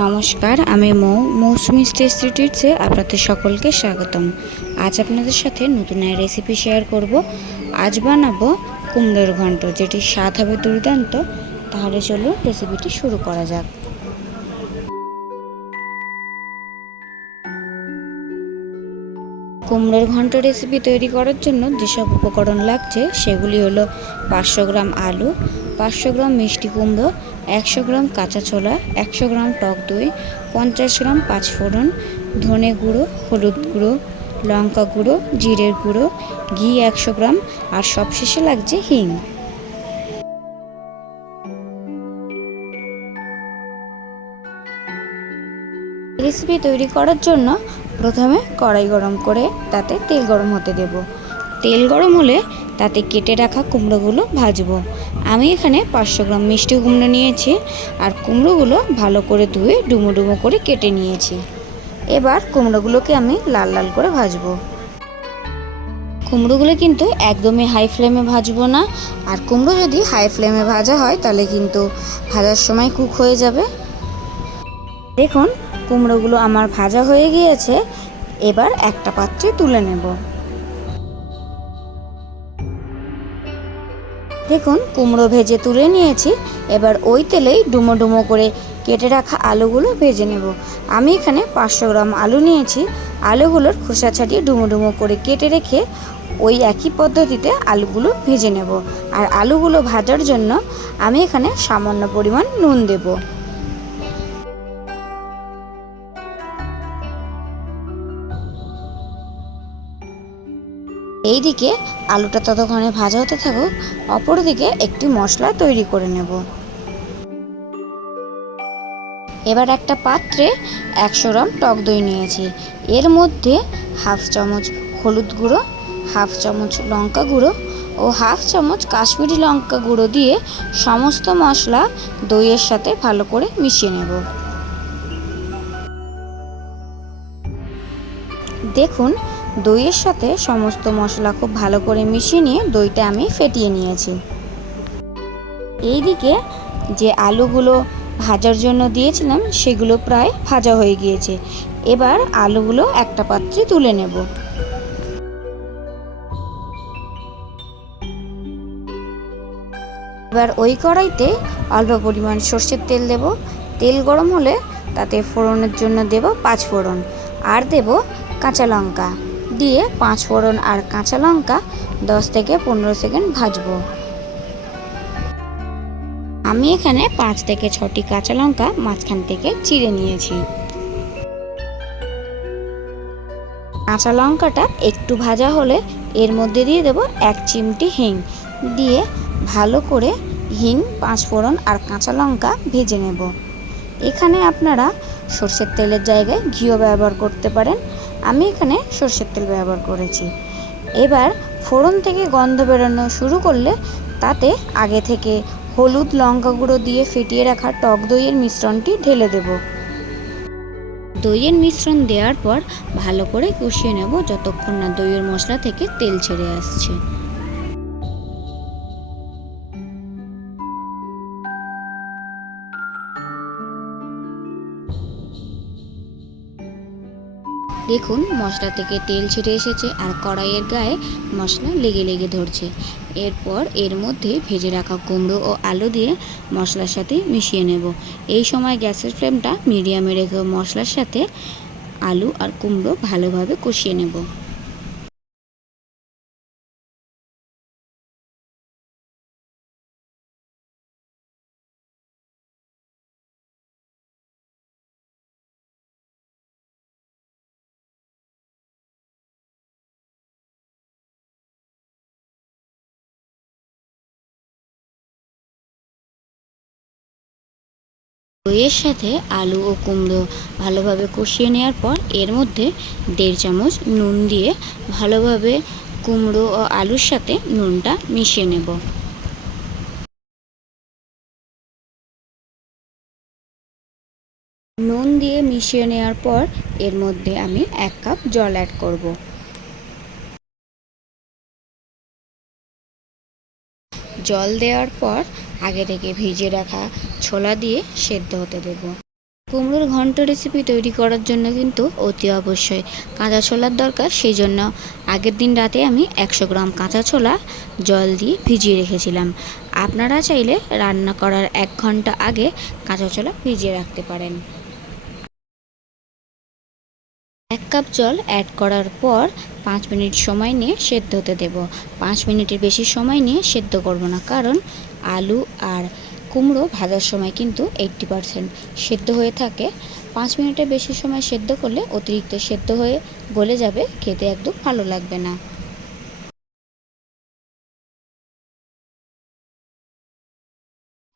নমস্কার, আমি মৌসুমি টেস্টি ট্রিটসে আপনাদের সকলকে স্বাগতম। আজ আপনাদের সাথে নতুন এক রেসিপি শেয়ার করব। আজ বানাবো কুমড়োর ঘন্ট, যেটি স্বাদ হবে দুর্দান্ত। তাহলে চলুন রেসিপিটি শুরু করা যাক। কুমড়োর ঘন্ট রেসিপি তৈরি করার জন্য যেসব উপকরণ লাগছে সেগুলি হলো 500 গ্রাম আলু, 500 গ্রাম মিষ্টি কুমড়ো, 100 গ্রাম কাঁচা ছোলা, 100 গ্রাম টক দই, 50 গ্রাম পাঁচফোড়ন, ধনে গুঁড়ো, হলুদ গুঁড়ো, লঙ্কা গুঁড়ো, জিরের গুঁড়ো, ঘি 100 গ্রাম, আর সবশেষে লাগছে হিং। রেসিপি তৈরি করার জন্য প্রথমে কড়াই গরম করে তাতে তেল গরম হতে দেব। তেল গরম হলে তাতে কেটে রাখা কুমড়োগুলো ভাজবো। আমি এখানে 500 গ্রাম মিষ্টি কুমড়ো নিয়েছি, আর কুমড়োগুলো ভালো করে ধুয়ে ডুমো ডুমো করে কেটে নিয়েছি। এবার কুমড়োগুলোকে আমি লাল লাল করে ভাজবো। কুমড়োগুলো কিন্তু একদমই হাই ফ্লেমে ভাজবো না, আর কুমড়ো যদি হাই ফ্লেমে ভাজা হয় তাহলে কিন্তু ভাজার সময় কুক হয়ে যাবে। দেখুন, কুমড়োগুলো আমার ভাজা হয়ে গিয়েছে। এবার একটা পাত্রে তুলে নেব। দেখুন, কুমড়ো ভেজে তুলে নিয়েছি। এবার ওই তেলেই ডুমো ডুমো করে কেটে রাখা আলুগুলো ভেজে নেব। আমি এখানে 500 গ্রাম আলু নিয়েছি। আলুগুলোর খোসা ছাড়িয়ে ডুমো ডুমো করে কেটে রেখে ওই একই পদ্ধতিতে আলুগুলো ভেজে নেব। আর আলুগুলো ভাজার জন্য আমি এখানে সামান্য পরিমাণ নুন দেব। এইদিকে আলুটা ততক্ষণে ভাজা হতে থাকুক, অপরদিকে একটি মশলা তৈরি করে নেব। এবার একটা পাত্রে 100 গ্রাম টক দই নিয়েছি। এর মধ্যে হাফ চামচ হলুদ গুঁড়ো, হাফ চামচ লঙ্কা গুঁড়ো ও হাফ চামচ কাশ্মীরি লঙ্কা গুঁড়ো দিয়ে সমস্ত মশলা দইয়ের সাথে ভালো করে মিশিয়ে নেব। দেখুন, দইয়ের সাথে সমস্ত মশলা খুব ভালো করে মিশিয়ে নিয়ে দইটা আমি ফেটিয়ে নিয়েছি। এইদিকে যে আলুগুলো ভাজার জন্য দিয়েছিলাম সেগুলো প্রায় ভাজা হয়ে গিয়েছে। এবার আলুগুলো একটা পাত্রে তুলে নেব। এবার ওই কড়াইতে অল্প পরিমাণ সর্ষের তেল দেব। তেল গরম হলে তাতে ফোড়নের জন্য দেব পাঁচফোড়ন, আর দেব কাঁচা লঙ্কা। দিয়ে পাঁচফোড়ন আর কাঁচা লঙ্কা 10 থেকে 15 সেকেন্ড ভাজবো। আমি এখানে 5 থেকে 6টি কাঁচা লঙ্কা মাঝখান থেকে চিড়ে নিয়েছি। কাঁচা লঙ্কাটা একটু ভাজা হলে এর মধ্যে দিয়ে দেব 1 চিমটি হিং। দিয়ে ভালো করে হিং, পাঁচফোড়ন আর কাঁচা লঙ্কা ভেজে নেব। এখানে আপনারা সরষের তেলের জায়গায় ঘিও ব্যবহার করতে পারেন। আমি এখানে সরষের তেল ব্যবহার করেছি। এবার ফোড়ন থেকে গন্ধ বেরোনো শুরু করলে তাতে আগে থেকে হলুদ, লঙ্কা গুঁড়ো দিয়ে ফেটিয়ে রাখা টক দইয়ের মিশ্রণটি ঢেলে দেব। দইয়ের মিশ্রণ দেওয়ার পর ভালো করে কষিয়ে নেব যতক্ষণ না দইয়ের মশলা থেকে তেল ছেড়ে আসছে। দেখুন, মশলা থেকে তেল ছেড়ে এসেছে আর কড়াইয়ের গায়ে মশলা লেগে লেগে ধরছে। এরপর এর মধ্যে ভেজে রাখা কুমড়ো ও আলু দিয়ে মশলার সাথে মিশিয়ে নেব। এই সময় গ্যাসের ফ্লেমটা মিডিয়ামে রেখে মশলার সাথে আলু আর কুমড়ো ভালোভাবে কষিয়ে নেব। দইয়ের সাথে আলু ও কুমড়ো ভালোভাবে কষিয়ে নেওয়ার পর এর মধ্যে 1.5 চামচ নুন দিয়ে ভালোভাবে কুমড়ো ও আলুর সাথে নুনটা মিশিয়ে নেব। নুন দিয়ে মিশিয়ে নেওয়ার পর এর মধ্যে আমি 1 কাপ জল অ্যাড করব। জল দেওয়ার পর আগে থেকে ভিজিয়ে রাখা ছোলা দিয়ে সেদ্ধ হতে দেব। কুমড়োর ঘন্ট রেসিপি তৈরি করার জন্য কিন্তু অতি অবশ্যই কাঁচা ছোলার দরকার। সেই জন্য আগের দিন রাতে আমি 100 গ্রাম কাঁচা ছোলা জল দিয়ে ভিজিয়ে রেখেছিলাম। আপনারা চাইলে রান্না করার 1 ঘন্টা আগে কাঁচা ছোলা ভিজিয়ে রাখতে পারেন। 1 কাপ জল অ্যাড করার পর 5 মিনিট সময় নিয়ে সেদ্ধ হতে দেব। 5 মিনিটের বেশি সময় নিয়ে সেদ্ধ করব না, কারণ আলু আর কুমড়ো ভাজার সময় কিন্তু 80% সেদ্ধ হয়ে থাকে। 5 মিনিটের বেশি সময় সেদ্ধ করলে অতিরিক্ত সেদ্ধ হয়ে গলে যাবে, খেতে একদম ভালো লাগবে না।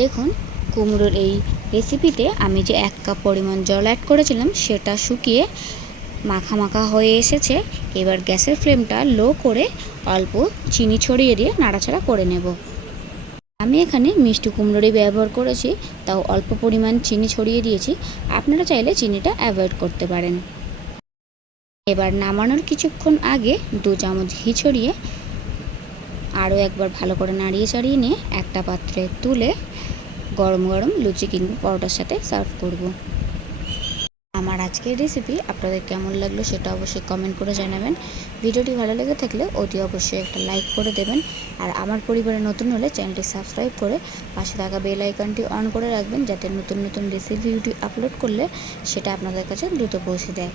দেখুন, কুমড়োর এই রেসিপিতে আমি যে 1 কাপ পরিমাণ জল অ্যাড করেছিলাম সেটা শুকিয়ে মাখা মাখা হয়ে এসেছে। এবার গ্যাসের ফ্লেমটা লো করে অল্প চিনি ছড়িয়ে দিয়ে নাড়াচাড়া করে নেব। আমি এখানে মিষ্টি কুমড়োরই ব্যবহার করেছি, তাও অল্প পরিমাণ চিনি ছড়িয়ে দিয়েছি। আপনারা চাইলে চিনিটা অ্যাভয়েড করতে পারেন। এবার নামানোর কিছুক্ষণ আগে 2 চামচ ঘি ছড়িয়ে আরও একবার ভালো করে নাড়িয়ে চাড়িয়ে নিয়ে একটা পাত্রে তুলে গরম গরম লুচি কিংবা পরোটার সাথে সার্ভ করব। আমার আজকের রেসিপি আপনাদের কেমন লাগলো সেটা অবশ্যই কমেন্ট করে জানাবেন। ভিডিওটি ভালো লেগে থাকলে অতি অবশ্যই একটা লাইক করে দেবেন। আর আমার পরিবারে নতুন হলে চ্যানেলটি সাবস্ক্রাইব করে পাশে থাকা বেল আইকনটি অন করে রাখবেন, যাতে নতুন নতুন রেসিপি ভিডিও আপলোড করলে সেটা আপনাদের কাছে দ্রুত পৌঁছে দেয়।